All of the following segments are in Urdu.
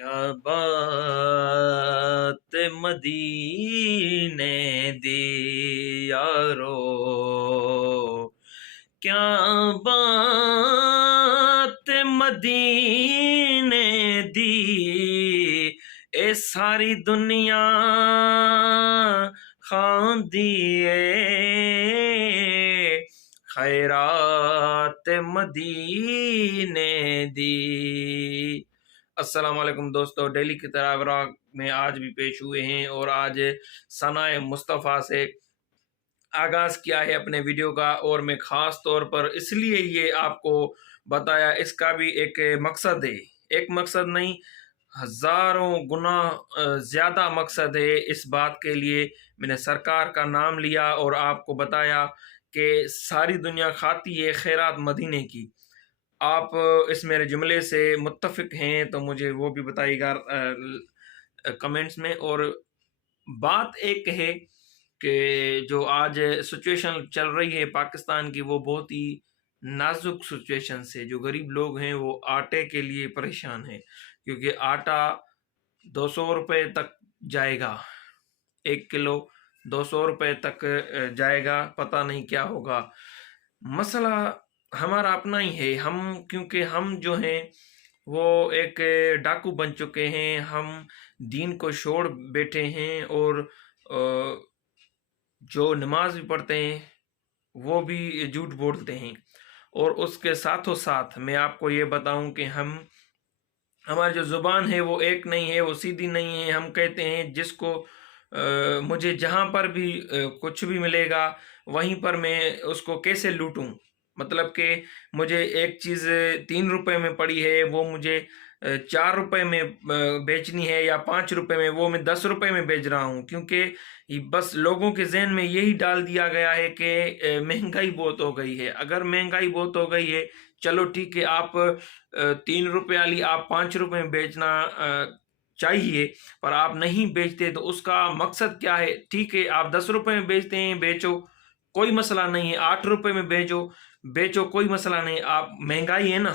کیا بات مدینے دی یارو، کیا بات مدینے دی، اے ساری دنیا خاندی اے خیرات مدینے دی۔ السلام علیکم دوستو، ڈیلی کی طرح وراق میں آج بھی پیش ہوئے ہیں اور آج ثناء مصطفیٰ سے آغاز کیا ہے اپنے ویڈیو کا، اور میں خاص طور پر اس لیے یہ آپ کو بتایا، اس کا بھی ایک مقصد ہے، ایک مقصد نہیں ہزاروں گنا زیادہ مقصد ہے۔ اس بات کے لیے میں نے سرکار کا نام لیا اور آپ کو بتایا کہ ساری دنیا کھاتی ہے خیرات مدینے کی۔ آپ اس میرے جملے سے متفق ہیں تو مجھے وہ بھی بتائیے گا کمنٹس میں۔ اور بات ایک ہے کہ جو آج سچویشن چل رہی ہے پاکستان کی، وہ بہت ہی نازک سچویشن سے، جو غریب لوگ ہیں وہ آٹے کے لیے پریشان ہیں، کیونکہ آٹا 200 روپے تک جائے گا، 1 کلو 200 روپے تک جائے گا، پتہ نہیں کیا ہوگا۔ مسئلہ ہمارا اپنا ہی ہے، کیونکہ ہم جو ہیں وہ ایک ڈاکو بن چکے ہیں، ہم دین کو چھوڑ بیٹھے ہیں، اور جو نماز بھی پڑھتے ہیں وہ بھی جھوٹ بولتے ہیں۔ اور اس کے ساتھوں ساتھ میں آپ کو یہ بتاؤں کہ ہماری جو زبان ہے وہ ایک نہیں ہے، وہ سیدھی نہیں ہے۔ ہم کہتے ہیں جس کو مجھے جہاں پر بھی کچھ بھی ملے گا وہیں پر میں اس کو کیسے لوٹوں، مطلب کہ مجھے ایک چیز 3 روپے میں پڑی ہے، وہ مجھے 4 روپے میں بیچنی ہے یا 5 روپے میں، وہ میں 10 روپے میں بیچ رہا ہوں، کیونکہ بس لوگوں کے ذہن میں یہی ڈال دیا گیا ہے کہ مہنگائی بہت ہو گئی ہے۔ اگر مہنگائی بہت ہو گئی ہے، چلو ٹھیک ہے، آپ 3 روپے والی آپ 5 روپے میں بیچنا چاہیے، پر آپ نہیں بیچتے تو اس کا مقصد کیا ہے؟ ٹھیک ہے، آپ 10 روپے میں بیچتے ہیں، بیچو، کوئی مسئلہ نہیں ہے، 8 روپے میں بیچو، کوئی مسئلہ نہیں۔ آپ مہنگائی ہے نا،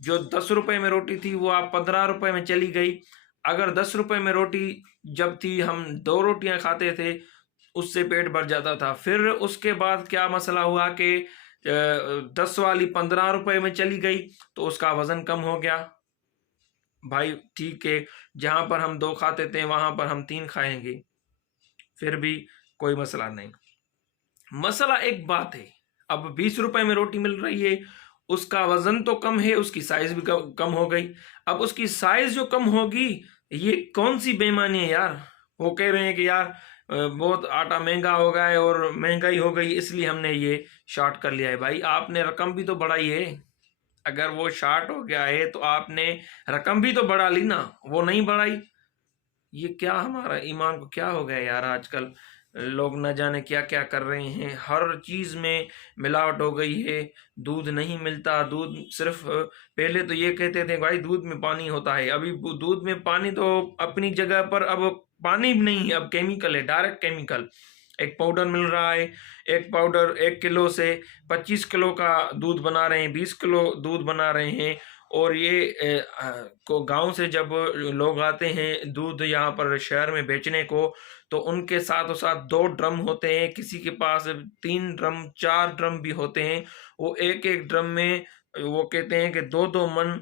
جو 10 روپے میں روٹی تھی وہ آپ 15 روپے میں چلی گئی۔ اگر 10 روپے میں روٹی جب تھی، ہم 2 روٹیاں کھاتے تھے، اس سے پیٹ بھر جاتا تھا۔ پھر اس کے بعد کیا مسئلہ ہوا کہ 10 والی 15 روپے میں چلی گئی تو اس کا وزن کم ہو گیا۔ بھائی ٹھیک ہے، جہاں پر ہم 2 کھاتے تھے وہاں پر ہم 3 کھائیں گے، پھر بھی کوئی مسئلہ نہیں۔ مسئلہ ایک بات ہے، اب 20 روپے میں روٹی مل رہی ہے، اس کا وزن تو کم ہے، اس کی سائز بھی کم ہو گئی۔ اب اس کی سائز جو کم ہوگی، یہ کون سی بے ایمانی ہے یار؟ وہ کہہ رہے ہیں کہ یار بہت آٹا مہنگا ہو گیا ہے اور مہنگائی ہو گئی، اس لیے ہم نے یہ شارٹ کر لیا ہے۔ بھائی آپ نے رقم بھی تو بڑھائی ہے، اگر وہ شارٹ ہو گیا ہے تو آپ نے رقم بھی تو بڑھا لی نا، وہ نہیں بڑھائی۔ یہ کیا ہمارا ایمان کو کیا ہو گیا یار؟ آج کل لوگ نہ جانے کیا کیا کر رہے ہیں، ہر چیز میں ملاوٹ ہو گئی ہے، دودھ نہیں ملتا، دودھ صرف پہلے تو یہ کہتے تھے بھائی دودھ میں پانی ہوتا ہے، ابھی دودھ میں پانی تو اپنی جگہ پر اب پانی بھی نہیں، اب کیمیکل ہے، ڈائریکٹ کیمیکل۔ ایک پاؤڈر مل رہا ہے، ایک پاؤڈر 1 کلو سے 25 کلو کا دودھ بنا رہے ہیں، 20 کلو دودھ بنا رہے ہیں۔ اور یہ گاؤں سے جب لوگ آتے ہیں دودھ یہاں پر شہر میں بیچنے کو، تو ان کے ساتھ 2 ڈرم ہوتے ہیں، کسی کے پاس 3 ڈرم 4 ڈرم بھی ہوتے ہیں۔ وہ ایک ڈرم میں وہ کہتے ہیں کہ 2 من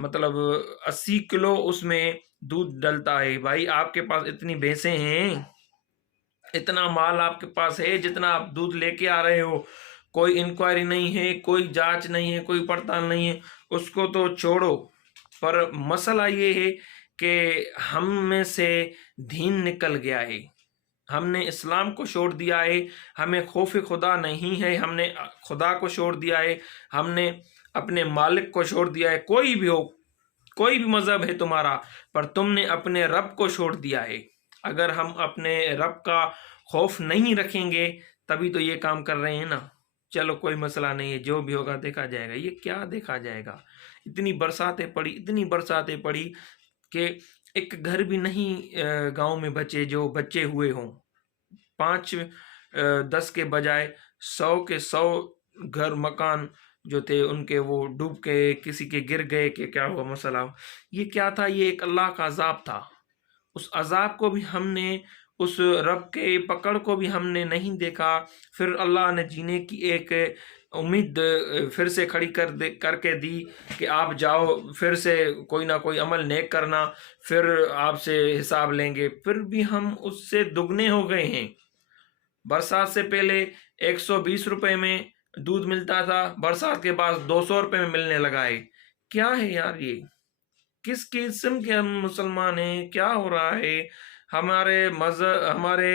مطلب 80 کلو اس میں دودھ ڈلتا ہے۔ بھائی آپ کے پاس اتنی بھینسیں ہیں، اتنا مال آپ کے پاس ہے، جتنا آپ دودھ لے کے آ رہے ہو، کوئی انکوائری نہیں ہے، کوئی جانچ نہیں ہے، کوئی پڑتال نہیں ہے، اس کو تو چھوڑو۔ پر مسئلہ یہ ہے کہ ہم میں سے دین نکل گیا ہے، ہم نے اسلام کو چھوڑ دیا ہے، ہمیں خوف خدا نہیں ہے، ہم نے خدا کو چھوڑ دیا ہے، ہم نے اپنے مالک کو چھوڑ دیا ہے۔ کوئی بھی ہو، کوئی بھی مذہب ہے تمہارا، پر تم نے اپنے رب کو چھوڑ دیا ہے۔ اگر ہم اپنے رب کا خوف نہیں رکھیں گے تبھی تو یہ کام کر رہے ہیں نا۔ چلو کوئی مسئلہ نہیں ہے، جو بھی ہوگا دیکھا جائے گا۔ یہ کیا دیکھا جائے گا؟ اتنی برساتیں پڑی کہ ایک گھر بھی نہیں گاؤں میں بچے جو بچے ہوئے ہوں، 5-10 کے بجائے 100 کے 100 گھر مکان جو تھے ان کے وہ ڈوب کے کسی کے گر گئے کہ کیا ہوا مسئلہ، یہ کیا تھا؟ یہ ایک اللہ کا عذاب تھا۔ اس عذاب کو بھی ہم نے، اس رب کے پکڑ کو بھی ہم نے نہیں دیکھا، پھر اللہ نے جینے کی ایک امید پھر سے کھڑی کر کے دی کہ آپ جاؤ، پھر سے کوئی نہ کوئی عمل نیک کرنا، پھر آپ سے حساب لیں گے۔ پھر بھی ہم اس سے دگنے ہو گئے ہیں۔ برسات سے پہلے 120 روپے میں دودھ ملتا تھا، برسات کے بعد 200 روپے میں ملنے لگا ہے۔ کیا ہے یار یہ؟ کس قسم کے ہم مسلمان ہیں؟ کیا ہو رہا ہے؟ ہمارے مذہب، ہمارے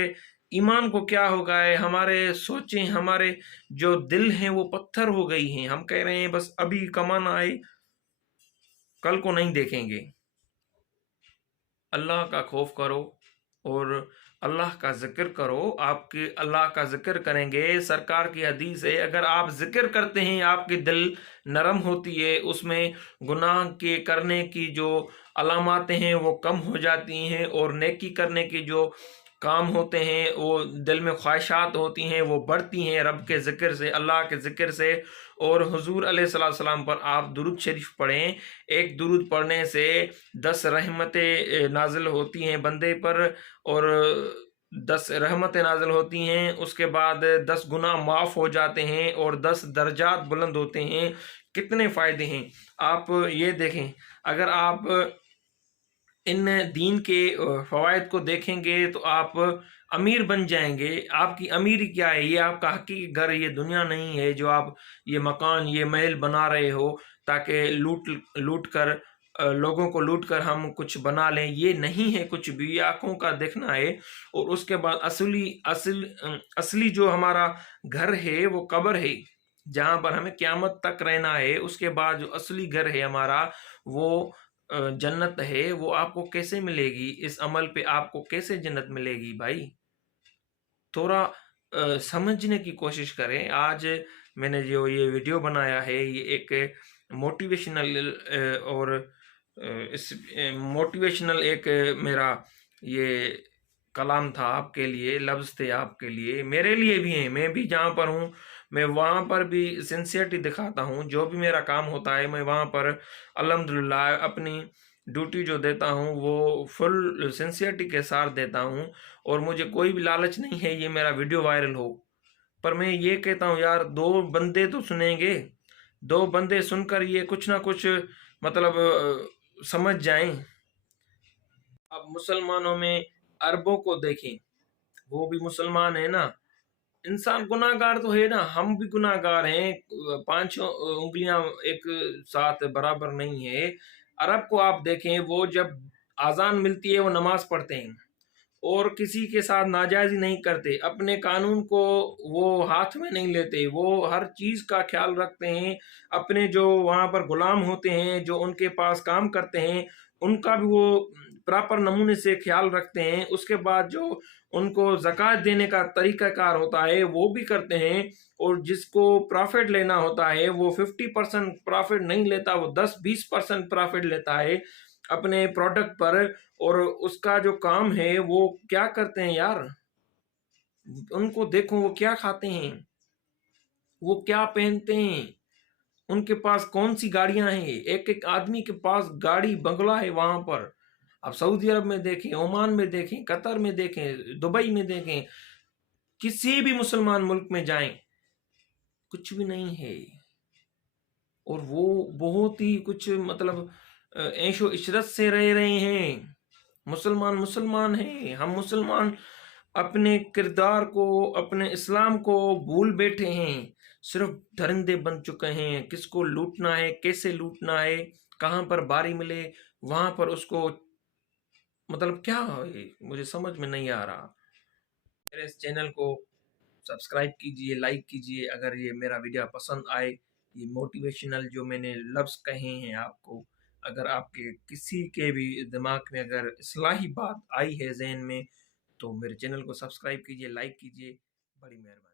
ایمان کو کیا ہو گیا ہے؟ ہمارے سوچیں، ہمارے جو دل ہیں وہ پتھر ہو گئی ہیں۔ ہم کہہ رہے ہیں بس ابھی کمانا ہے، کل کو نہیں دیکھیں گے۔ اللہ کا خوف کرو اور اللہ کا ذکر کرو۔ آپ کے اللہ کا ذکر کریں گے، سرکار کی حدیث ہے، اگر آپ ذکر کرتے ہیں آپ کی دل نرم ہوتی ہے، اس میں گناہ کے کرنے کی جو علامات ہیں وہ کم ہو جاتی ہیں، اور نیکی کرنے کی جو کام ہوتے ہیں، وہ دل میں خواہشات ہوتی ہیں وہ بڑھتی ہیں رب کے ذکر سے، اللہ کے ذکر سے۔ اور حضور علیہ السلام پر آپ درود شریف پڑھیں۔ ایک درود پڑھنے سے 10 رحمتیں نازل ہوتی ہیں بندے پر، اور 10 رحمتیں نازل ہوتی ہیں، اس کے بعد 10 گناہ معاف ہو جاتے ہیں، اور 10 درجات بلند ہوتے ہیں۔ کتنے فائدے ہیں آپ یہ دیکھیں۔ اگر آپ ان دین کے فوائد کو دیکھیں گے تو آپ امیر بن جائیں گے۔ آپ کی امیری کیا ہے؟ یہ آپ کا حقیقی گھر، یہ دنیا نہیں ہے جو آپ یہ مکان، یہ محل بنا رہے ہو تاکہ لوٹ کر لوگوں کو لوٹ کر ہم کچھ بنا لیں۔ یہ نہیں ہے کچھ بھی، آنکھوں کا دیکھنا ہے۔ اور اس کے بعد اصلی جو ہمارا گھر ہے وہ قبر ہے، جہاں پر ہمیں قیامت تک رہنا ہے۔ اس کے بعد جو اصلی گھر ہے ہمارا وہ جنت ہے۔ وہ آپ کو کیسے ملے گی؟ اس عمل پہ آپ کو کیسے جنت ملے گی بھائی؟ تھوڑا سمجھنے کی کوشش کریں۔ آج میں نے جو یہ ویڈیو بنایا ہے یہ ایک موٹیویشنل اور اس موٹیویشنل ایک میرا یہ کلام تھا آپ کے لیے، لفظ تھے آپ کے لیے، میرے لیے بھی ہیں۔ میں بھی جہاں پر ہوں میں وہاں پر بھی سنسیئرٹی دکھاتا ہوں۔ جو بھی میرا کام ہوتا ہے میں وہاں پر الحمدللہ اپنی ڈیوٹی جو دیتا ہوں وہ فل سنسیئرٹی کے ساتھ دیتا ہوں، اور مجھے کوئی بھی لالچ نہیں ہے یہ میرا ویڈیو وائرل ہو۔ پر میں یہ کہتا ہوں یار 2 بندے تو سنیں گے، 2 بندے سن کر یہ کچھ نہ کچھ مطلب سمجھ جائیں۔ اب مسلمانوں میں عربوں کو دیکھیں، وہ بھی مسلمان ہیں نا۔ انسان گناہ گار تو ہے نا، ہم بھی گناہ گار ہیں، 5 انگلیاں ایک ساتھ برابر نہیں ہے۔ عرب کو آپ دیکھیں، وہ جب اذان ملتی ہے وہ نماز پڑھتے ہیں، اور کسی کے ساتھ ناجائزی نہیں کرتے، اپنے قانون کو وہ ہاتھ میں نہیں لیتے، وہ ہر چیز کا خیال رکھتے ہیں۔ اپنے جو وہاں پر غلام ہوتے ہیں، جو ان کے پاس کام کرتے ہیں، ان کا بھی وہ پراپر نمونے سے خیال رکھتے ہیں۔ اس کے بعد جو ان کو زکوٰۃ دینے کا طریقہ کار ہوتا ہے وہ بھی کرتے ہیں، اور جس کو پرافٹ لینا ہوتا ہے وہ 50% پرافٹ نہیں لیتا، وہ 10-20% پرافٹ لیتا ہے اپنے پروڈکٹ پر۔ اور اس کا جو کام ہے وہ کیا کرتے ہیں یار؟ ان کو دیکھو وہ کیا کھاتے ہیں، وہ کیا پہنتے ہیں، ان کے پاس کون سی گاڑیاں ہیں۔ ایک ایک آدمی کے پاس گاڑی بنگلہ ہے وہاں پر۔ آپ سعودی عرب میں دیکھیں، عمان میں دیکھیں، قطر میں دیکھیں، دبئی میں دیکھیں، کسی بھی مسلمان ملک میں جائیں کچھ بھی نہیں ہے۔ اور وہ بہت ہی کچھ مطلب عیش و عشرت سے رہ رہے ہیں۔ مسلمان ہیں، ہم مسلمان اپنے کردار کو، اپنے اسلام کو بھول بیٹھے ہیں، صرف درندے بن چکے ہیں۔ کس کو لوٹنا ہے، کیسے لوٹنا ہے، کہاں پر باری ملے وہاں پر اس کو، مطلب کیا ہے مجھے سمجھ میں نہیں آ رہا۔ میرے اس چینل کو سبسکرائب کیجئے، لائک کیجئے اگر یہ میرا ویڈیو پسند آئے۔ یہ موٹیویشنل جو میں نے لفظ کہے ہیں آپ کو، اگر آپ کے کسی کے بھی دماغ میں اگر اصلاحی بات آئی ہے ذہن میں، تو میرے چینل کو سبسکرائب کیجئے، لائک کیجئے، بڑی مہربانی۔